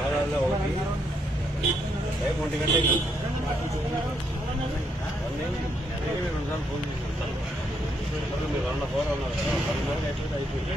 ఆడాల్లో ఒకటి. రేపు ఒంటి గంటకి ఫోన్ మీరు రెండు ఫోన్ ఉన్నారు అయిపోయింది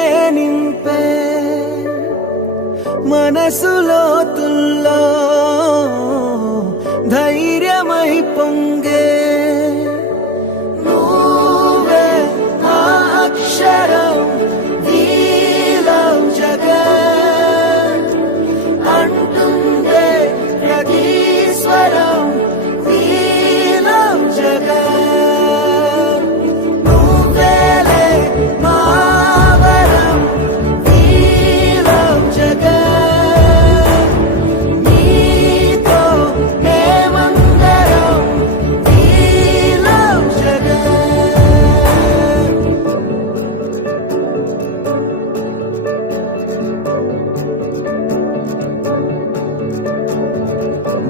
রসুলতুল্লাহ ধৈর্যময় পঙ্গে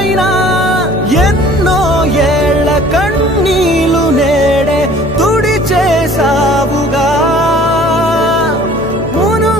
అయినా ఎన్నో ఏళ్ళ కన్నీలు నేడే తుడి చేసావుగా మును